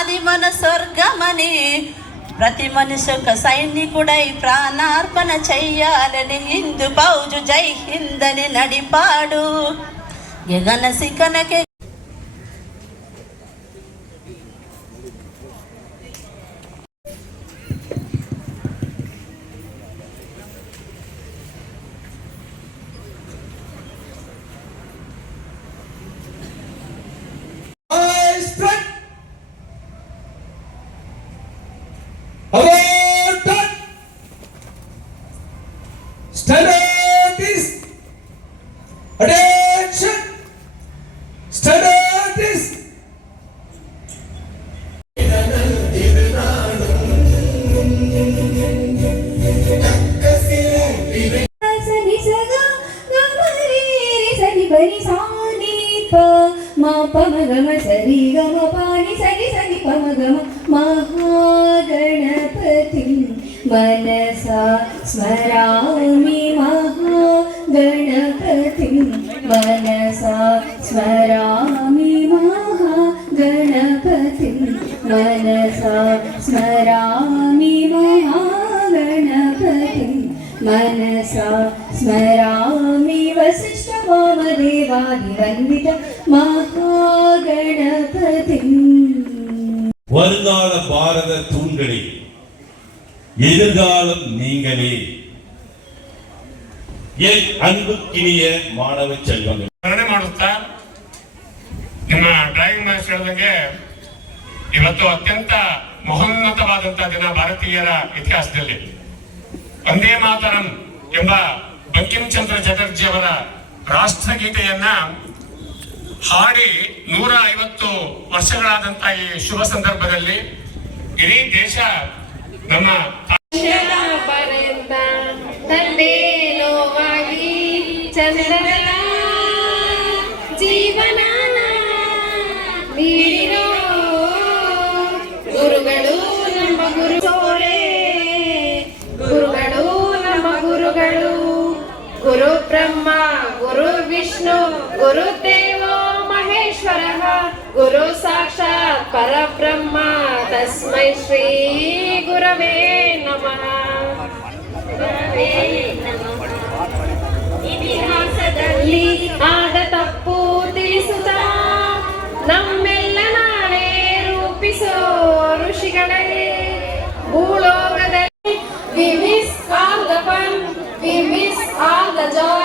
అది మన స్వర్గమని ప్రతి మనిషి సైనికుడై ప్రాణార్పణ చెయ్యాలని హిందూ ఫౌజు జై హింద్ అని నడిపాడు గగన శిఖనకే महागणपति मनसा स्मरामि महागणपति मनसा स्मरामि महागणपति मनसा स्मरामि महागणपति मनसा स्मरामि वसिष्ठवामदेवादिवन्दित महागणपति வருங்கால பாரத தூண்களே, எதிர்காலம் நீங்களே. என் அன்புக்கினிய ಮಾನವ ಚೆಲ್ವಗಳು ಸ್ಮರಣೆ ಮಾಡುತ್ತಾ ನಿಮ್ಮ ಡ್ರಾಯಿಂಗ್ ಮಾಸ್ಟರ್ ಹೇಳಿದಂಗೆ ಇವತ್ತು ಅತ್ಯಂತ ಮಹೋನ್ನತವಾದಂತಹ ದಿನ ಭಾರತೀಯರ ಇತಿಹಾಸದಲ್ಲಿ. ವಂದೇ ಮಾತರಂ ಎಂಬ ಬಂಕಿಂ ಚಂದ್ರ ಚಟರ್ಜಿ ಅವರ ರಾಷ್ಟ್ರಗೀತೆಯನ್ನ ಹಾಡಿ 150 ವರ್ಷಗಳಾದಂತಹ ಈ ಶುಭ ಸಂದರ್ಭದಲ್ಲಿ ಇಡೀ ದೇಶ ನಮ್ಮ ಚಂದ್ರನ ಜೀವನ ನೀಡಿರೋ ಗುರುಗಳು ನಮ್ಮ ಗುರುಗಳೇ, ಗುರುಗಳು ನಮ್ಮ ಗುರುಗಳು. ಗುರು ಬ್ರಹ್ಮ ಗುರು ವಿಷ್ಣು ಗುರುದೇವೋ ಮಹೇಶ್ವರಃ ಗುರು ಸಾಕ್ಷಾತ್ ಪರಬ್ರಹ್ಮ ತಸ್ಮೈ ಶ್ರೀ ಗುರವೇ ನಮಃ. ಇತಿಹಾಸದಲ್ಲಿ ಆದ ತಪ್ಪು ತಿಳಿಸುತ್ತ ನಮ್ಮೆಲ್ಲ ನಾಳೆ ರೂಪಿಸೋ ಋಷಿಗಳೇ, ಭೂಲೋಕದಲ್ಲಿ we miss all the fun, we miss all the joy.